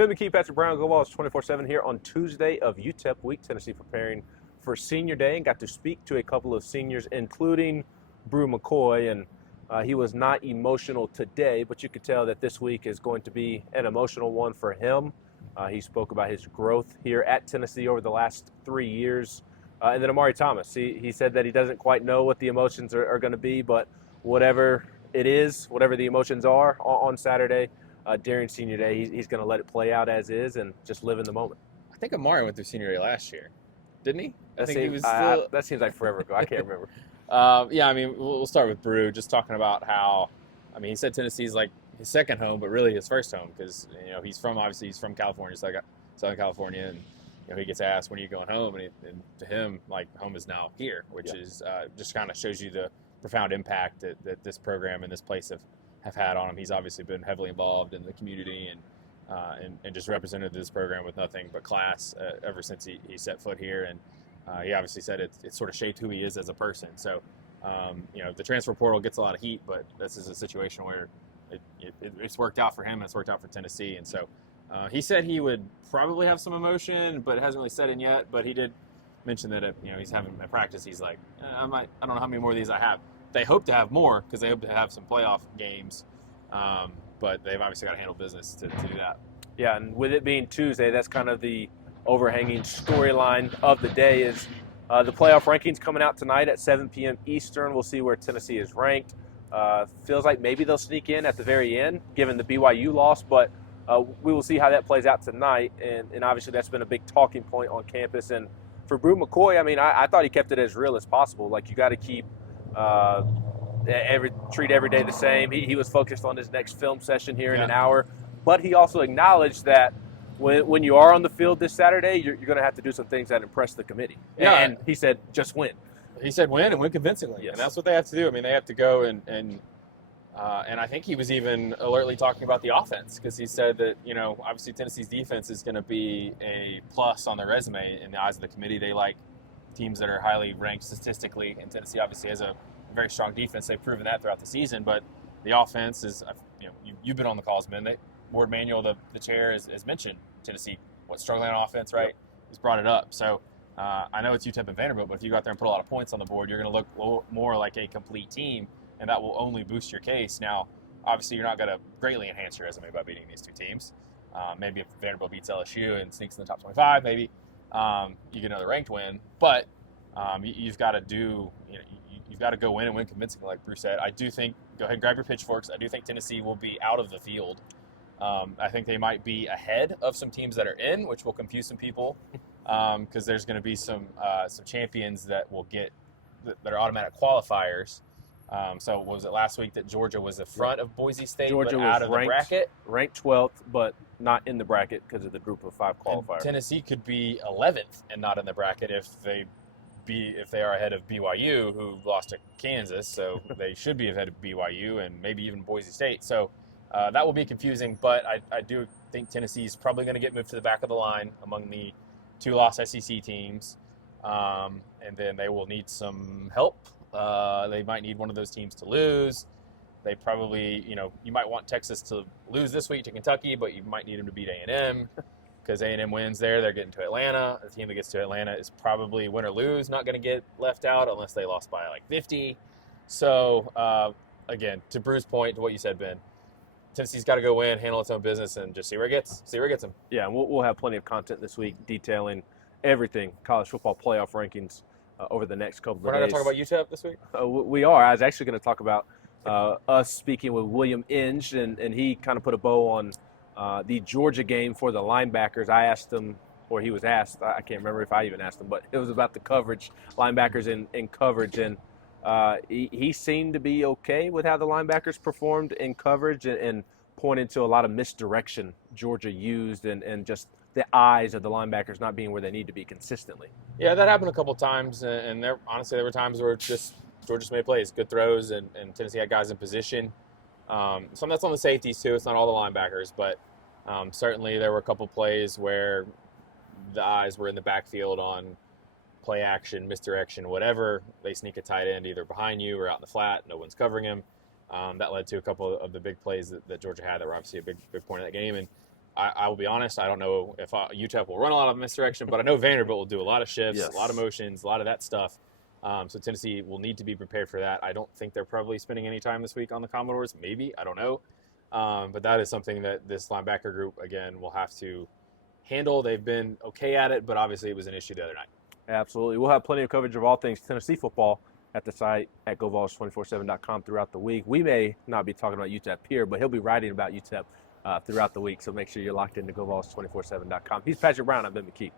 Ben McKee, Patrick Brown, Go Vols 24/7 here on Tuesday of UTEP week. Tennessee preparing for Senior Day and got to speak to a couple of seniors, including Brew McCoy. And he was not emotional today, but you could tell that this week is going to be an emotional one for him. He spoke about his growth here at Tennessee over the last 3 years. And then Amari Thomas, he said that he doesn't quite know what the emotions are going to be, but whatever it is, whatever the emotions are on Saturday, during Senior Day, he's going to let it play out as is and just live in the moment. I think Amari went through Senior Day last year, didn't he? That seems like forever ago. I can't remember. Yeah, I mean, we'll start with Brew, just talking about how, I mean, he said Tennessee's like his second home, but really his first home because, he's from California, Southern California, and, he gets asked, when are you going home? And to him, like, home is now here, which is just kind of shows you the profound impact that this program and this place have had on him. He's obviously been heavily involved in the community and just represented this program with nothing but class ever since he set foot here. And he obviously said it sort of shaped who he is as a person. So, the transfer portal gets a lot of heat, but this is a situation where it's worked out for him and it's worked out for Tennessee. And so he said he would probably have some emotion, but it hasn't really set in yet. But he did mention that he's having a practice. He's like, I don't know how many more of these I have. They hope to have more because they hope to have some playoff games, but they've obviously got to handle business to do that. Yeah, and with it being Tuesday, that's kind of the overhanging storyline of the day is the playoff rankings coming out tonight at 7 p.m. Eastern. We'll see where Tennessee is ranked. Feels like maybe they'll sneak in at the very end, given the BYU loss, but we will see how that plays out tonight. And obviously that's been a big talking point on campus. And for Brew McCoy, I mean, I thought he kept it as real as possible. Like, you got to keep treat every day the same. He was focused on his next film session here in an hour, but he also acknowledged that when you are on the field this Saturday, you're going to have to do some things that impress the committee. Yeah, and he said just win. He said win and win convincingly, yes. And that's what they have to do. I mean, they have to go and I think he was even alertly talking about the offense because he said that obviously Tennessee's defense is going to be a plus on their resume in the eyes of the committee. They like teams that are highly ranked statistically, and Tennessee obviously has a very strong defense. They've proven that throughout the season, but the offense is, you've been on the calls, man. Ward Manuel, the chair, has mentioned Tennessee, struggling on offense, right? Yep. He's brought it up. So I know it's UTEP and Vanderbilt, but if you go out there and put a lot of points on the board, you're going to look more like a complete team, and that will only boost your case. Now, obviously, you're not going to greatly enhance your resume by beating these two teams. Maybe if Vanderbilt beats LSU and sneaks in the top 25, maybe you get another ranked win. But you've got to you've got to go in and win convincingly, like Bruce said. I do think, go ahead and grab your pitchforks. I do think Tennessee will be out of the field. I think they might be ahead of some teams that are in, which will confuse some people because there's going to be some champions that are automatic qualifiers. So was it last week that Georgia was in front of Boise State, Georgia but was out of the bracket? Ranked 12th, but not in the bracket because of the group of 5 qualifiers. And Tennessee could be 11th and not in the bracket if they are ahead of BYU, who lost to Kansas. So they should be ahead of BYU and maybe even Boise State. So that will be confusing, but I do think Tennessee's probably going to get moved to the back of the line among the 2-loss SEC teams, and then they will need some help. They might need one of those teams to lose. They probably, you might want Texas to lose this week to Kentucky, but you might need them to beat A&M because A&M wins there. They're getting to Atlanta. The team that gets to Atlanta is probably win or lose, not going to get left out unless they lost by like 50. So, again, to Bruce's point, to what you said, Ben, Tennessee's got to go win, handle its own business, and just see where it gets them. Yeah, and we'll have plenty of content this week detailing everything college football playoff rankings over the next couple of days. We're not going to talk about UTEP this week? We are. I was actually going to talk about us speaking with William Inge, and he kind of put a bow on the Georgia game for the linebackers. I asked him, or he was asked, I can't remember if I even asked him, but it was about the coverage, linebackers in coverage, and he seemed to be okay with how the linebackers performed in coverage and pointed to a lot of misdirection Georgia used and just the eyes of the linebackers not being where they need to be consistently. Yeah, that happened a couple times, and there were times where Georgia just made plays, good throws, and Tennessee had guys in position. Some that's on the safeties too. It's not all the linebackers, but certainly there were a couple plays where the eyes were in the backfield on play action, misdirection, whatever. They sneak a tight end either behind you or out in the flat. No one's covering him. That led to a couple of the big plays that Georgia had that were obviously a big point of that game. And I will be honest, I don't know if UTEP will run a lot of misdirection, but I know Vanderbilt will do a lot of shifts, Yes. a lot of motions, a lot of that stuff. So Tennessee will need to be prepared for that. I don't think they're probably spending any time this week on the Commodores. Maybe, I don't know. But that is something that this linebacker group, again, will have to handle. They've been okay at it, but obviously it was an issue the other night. Absolutely. We'll have plenty of coverage of all things Tennessee football at the site at GoVols247.com throughout the week. We may not be talking about UTEP here, but he'll be writing about UTEP throughout the week, so make sure you're locked into GoVols247.com. He's Patrick Brown. I've been McKee.